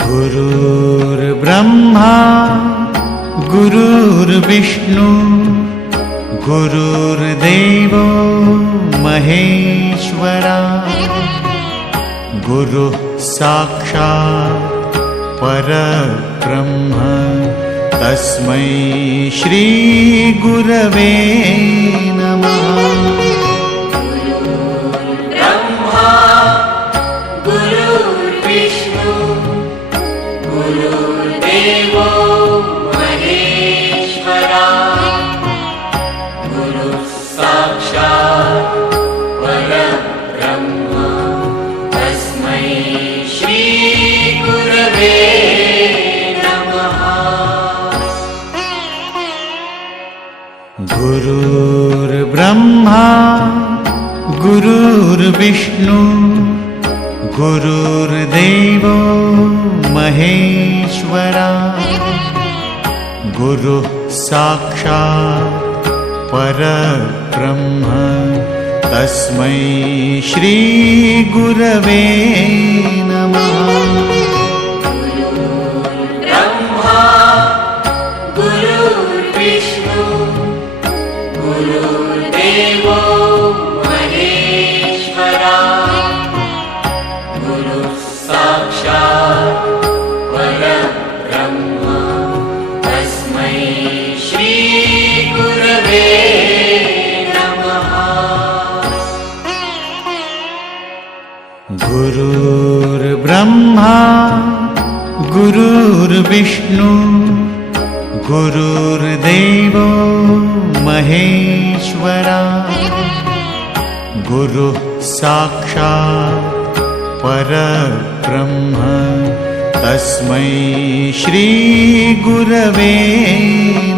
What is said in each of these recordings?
गुरुर्ब्रह्मा गुरुर्विष्णु गुरुर्देवो महेश्वरा गुरुः साक्षात् परब्रह्म तस्मै श्री गुरवे नमः। ब्रह्मा गुरुर्विष्णु गुरुर्देवो महेश्वरा गुरुः साक्षात् परब्रह्म तस्मै श्री गुरवे नमः। गुरुर्ब्रह्मा गुरुर्विष्णु गुरुर्देवो महेश्वरा गुरुः साक्षात् परब्रह्म तस्मै श्री गुरवे नमः। ब्रह्मा गुरुर्विष्णु गुरुर्देवो महेश्वरा गुरुः साक्षात् परब्रह्म तस्मै श्री गुरवे नमः। गुरुर्ब्रह्मा गुरुर्विष्णु गुरुर्देवो महेश्वरा गुरुः साक्षात् परब्रह्म तस्मै श्री गुरवे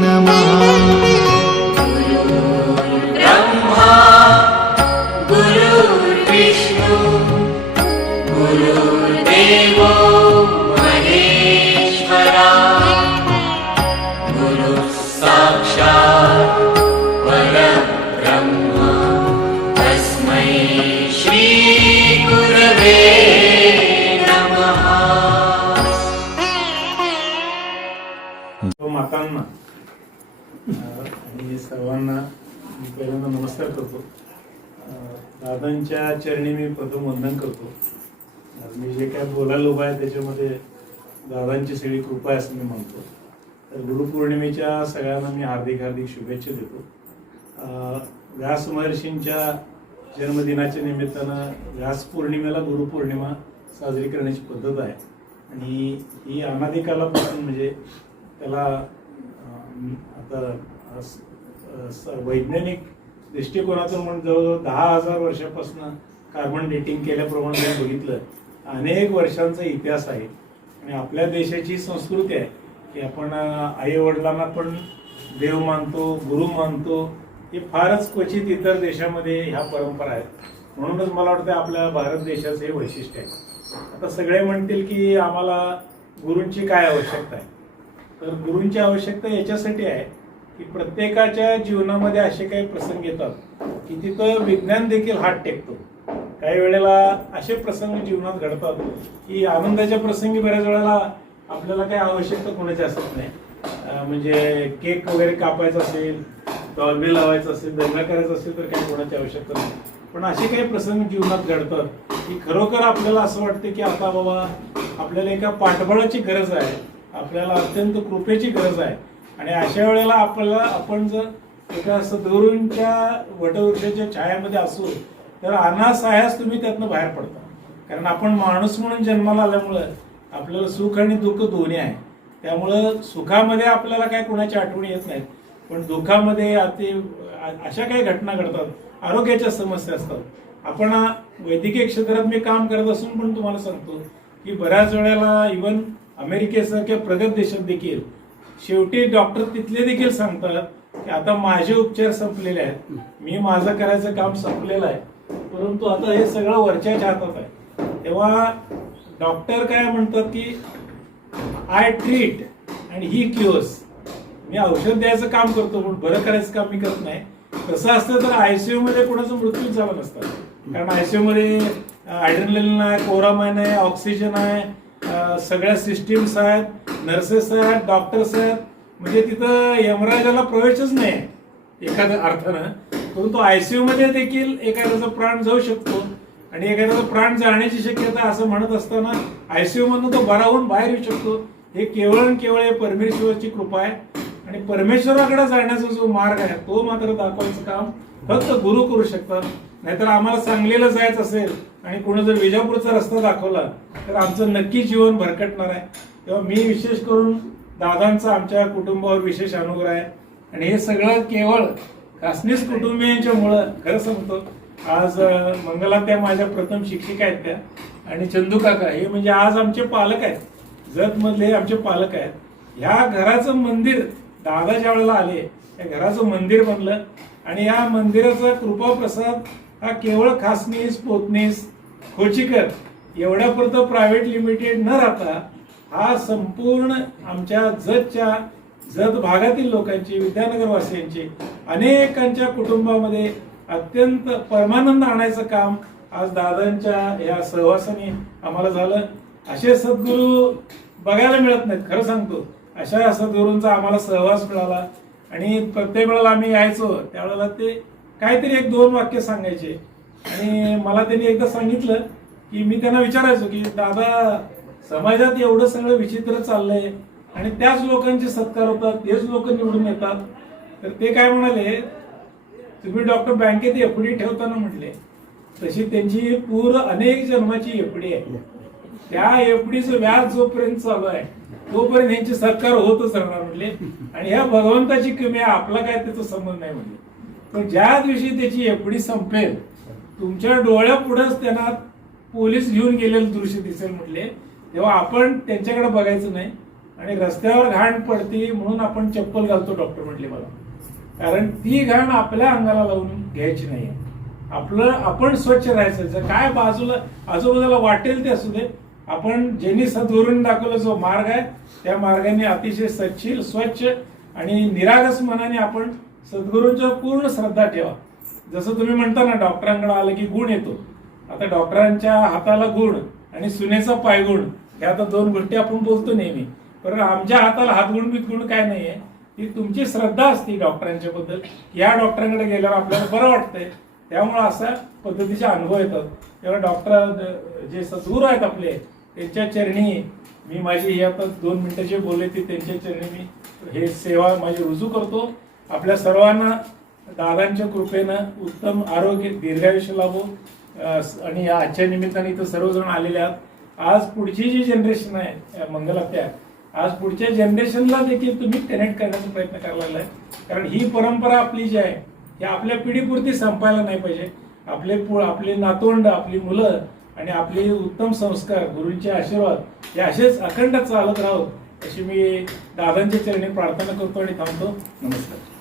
नमः। ब्रह्मा गुरुर्विष्णु गुरुर्देवो महेश्वरा गुरुः साक्षात् परब्रह्म तस्मै श्री गुरवे नमः। मातांना आणि सर्वांना मी पहिल्यांदा नमस्कार करतो. दादांच्या चरणी मी प्रथम वंदन करतो. मी जे काय बोलायला उभा आहे त्याच्यामध्ये दादांची सगळी कृपा आहे असं मी म्हणतो. तर गुरुपौर्णिमेच्या सगळ्यांना मी हार्दिक हार्दिक शुभेच्छा देतो. व्यास महर्षींच्या जन्मदिनाच्या निमित्तानं व्यास पौर्णिमेला गुरुपौर्णिमा साजरी करण्याची पद्धत आहे आणि ही अनादी कालापासून म्हणजे त्याला आता वैज्ञानिक दृष्टिकोनातून म्हणून जवळजवळ 10,000 वर्षापासून कार्बन डेटिंग केल्याप्रमाणे जर बघितलं अनेक वर्षांचा इतिहास आहे आणि आपल्या देशाची संस्कृती आहे की आपण आई वडिलांना पण देव मानतो, गुरु मानतो. हे फारच क्वचित इतर देशामध्ये ह्या परंपरा आहेत. म्हणूनच मला वाटतं आपल्या भारत देशाचं हे वैशिष्ट्य आहे. आता सगळे म्हणतील की आम्हाला गुरूंची काय आवश्यकता आहे. तर गुरूंची आवश्यकता याच्यासाठी आहे की प्रत्येकाच्या जीवनामध्ये असे काही प्रसंग येतात की तिथं विज्ञान देखील हात टेकतो. काही वेळेला असे प्रसंग जीवनात घडतात की आनंदाच्या प्रसंगी बऱ्याच वेळेला आपल्याला काही आवश्यकता कोणाची असत नाही. म्हणजे केक वगैरे कापायचा असेल, डॉल्बी लावायचं असेल, दंगा करायचा असेल तर काही कोणाची आवश्यकता नाही. पण असे काही प्रसंग जीवनात घडतात की खरोखर आपल्याला असं वाटतं की आता बाबा आपल्याला एका पाठबळाची गरज आहे, आपल्याला अत्यंत कृपेची गरज आहे. आणि अशा वेळेला आपण जर एका सद्गुरूंच्या वटवृक्षाच्या छायामध्ये असू तर अनासायास तुम्ही त्यातनं बाहेर पडता. कारण आपण माणूस म्हणून जन्माला आल्यामुळं आपल्याला सुख आणि दुःख दोन्ही आहे. त्यामुळं सुखामध्ये आपल्याला काय कोणाची आठवणी येत नाहीत, पण दुःखामध्ये अशा काही घटना घडतात, आरोग्याच्या समस्या असतात. आपण वैद्यकीय क्षेत्रात मी काम करत असून पण तुम्हाला सांगतो की बऱ्याच वेळेला इव्हन अमेरिकेसारख्या प्रगत देशात देखील शेवटी डॉक्टर तिथले देखील सांगतात की आता माझे उपचार संपलेले आहेत, मी माझं करायचं काम संपलेलं आहे, परंतु आता हे सगळं वरच्याच्या हातात आहे. तेव्हा डॉक्टर काय म्हणतात की I treat and he cures. मी औषध द्यायचं काम करतो पण बरं करायचं काम मी करत नाही. तसं असतं तर आयसीयू मध्ये कोणाचा मृत्यू झाला नसता. कारण आयसीयू मध्ये ॲड्रेनलिन आहे, कोरामाइन आहे, ऑक्सिजन आहे, सगळ्या सिस्टीम्स आहेत, नर्सेस आहेत, डॉक्टर्स आहेत, म्हणजे तिथं यमराजाला प्रवेशच नाही एखाद्या अर्थानं. परंतु आयसीयू मध्ये देखील एखाद्याचा प्राण जाऊ शकतो आणि एखाद्याचा प्राण जाण्याची शक्यता असं म्हणत असताना आयसीयू मधून तो बरा होऊन बाहेर येऊ शकतो. हे केवळ हे परमेश्वराची कृपा आहे आणि परमेश्वराकडे जाण्याचा जो मार्ग आहे तो मात्र दाखवायचं काम फक्त गुरु करू शकतात. नाहीतर आम्हाला सांगलीला जायचं असेल आणि कोणी जर विजापूरचा रस्ता दाखवला तर आमचं नक्की जीवन भरकटणार आहे. तेव्हा मी विशेष करून दादांचा आमच्या कुटुंबावर विशेष अनुग्रह आहे आणि हे सगळं केवळ खासनीस कुटुंबियांच्यामुळं खरं सांगतो. आज मंगला त्या माझ्या प्रथम शिक्षिका आहेत त्या आणि चंदू काका हे म्हणजे आज आमचे पालक आहेत, जत मधले आमचे पालक आहेत. ह्या घराचं मंदिर दादा ज्या वेळेला आले या घराचं मंदिर बनलं आणि या मंदिराचा कृपा प्रसाद हा केवळ खासनीस, पोतनीस, खोचीकर एवढ्यापुरतं प्रायव्हेट लिमिटेड न राहता हा संपूर्ण आमच्या जत भागातील लोकांची, विद्यानगर वासियांची, अनेकांच्या कुटुंबामध्ये अत्यंत परमानंद आणायचं काम आज दादांच्या या सहवासाने आम्हाला झालं. असे सद्गुरू बघायला मिळत नाहीत, खरं सांगतो. अशा सद्गुरूंचा आम्हाला सहवास मिळाला आणि प्रत्येक वेळेला आम्ही यायचो त्यावेळेला ते काहीतरी 1-2 वाक्य सांगायचे आणि मला त्यांनी एकदा सांगितलं की मी त्यांना विचारायचो की दादा समाजात एवढं सगळं विचित्र चाललंय आणि त्याच लोकांचे सत्कार होतात, तेच लोक निवडून येतात. तर ते काय म्हणाले, तुम्ही डॉक्टर बँकेत एफडी ठेवताना म्हटले तशी त्यांची पूर्ण अनेक जन्माची एफडी आहे. त्या एफडीचं व्याज जोपर्यंत चालू आहे तोपर्यंत यांचे सत्कार होतच राहणार म्हटले आणि ह्या भगवंताची कमी आहे, आपला काय त्याचा संबंध नाही म्हटले. पण ज्या दिवशी त्याची एफडी संपेल तुमच्या डोळ्यापुढेच त्यांना पोलीस घेऊन गेलेलं दृश्य दिसेल म्हटले. तेव्हा आपण त्यांच्याकडे बघायचं नाही आणि रस्त्यावर घाण पडते म्हणून आपण चप्पल घालतो डॉक्टर म्हटले मला, कारण ती घाण आपल्या अंगाला लावून घ्यायची नाही. आपण स्वच्छ राहायचं. जर काय आजूबाजूला वाटेल ते असू दे, आपण ज्यांनी सद्गुरूंनी दाखवला जो मार्ग आहे त्या मार्गाने अतिशय सच्चिल, स्वच्छ आणि निरागस मनाने आपण सद्गुरूंच्या पूर्ण श्रद्धा ठेवा. जसं तुम्ही म्हणता ना डॉक्टरांकडे आलं की गुण येतो. आता डॉक्टरांच्या हाताला गुण आणि सुनेचा पायगुण ह्या आता 2 गोष्टी आपण बोलतो नेहमी, पण आमच्या हाताला हातगुण बितगुण काय नाहीये. ती तुमची श्रद्धा असते डॉक्टरांच्या बद्दल. या डॉक्टरांकडे गेल्यावर आपल्याला बरं वाटतंय, त्यामुळे अशा पद्धतीचे अनुभव येतात. तेव्हा डॉक्टर जे सद्गुरू आहेत आपले त्यांच्या चरणी मी माझी ही आता 2 मिनिटाची बोलले ती त्यांच्या चरणी मी हे सेवा माझी रुजू करतो. आपल्या सर्वांना दादांच्या कृपेनं उत्तम आरोग्य, दीर्घायुष्य लाभो आणि या आजच्या निमित्ताने इथं सर्वजण आलेले आहात. आज पुढची जी जनरेशन आहे मंगलात्या, आज पुढच्या जनरेशनला देखील तुम्ही कनेक्ट करण्याचा प्रयत्न करायला लागलाय. कारण ही परंपरा आपली जी आहे ही आपल्या पिढीपुरती संपायला नाही पाहिजे. आपले नातवंड, आपली मुलं आणि आपले उत्तम संस्कार, गुरूंचे आशीर्वाद हे असेच अखंड चालत राहोत अशी मी दादांच्या चरणी प्रार्थना करतो आणि थांबतो. नमस्कार.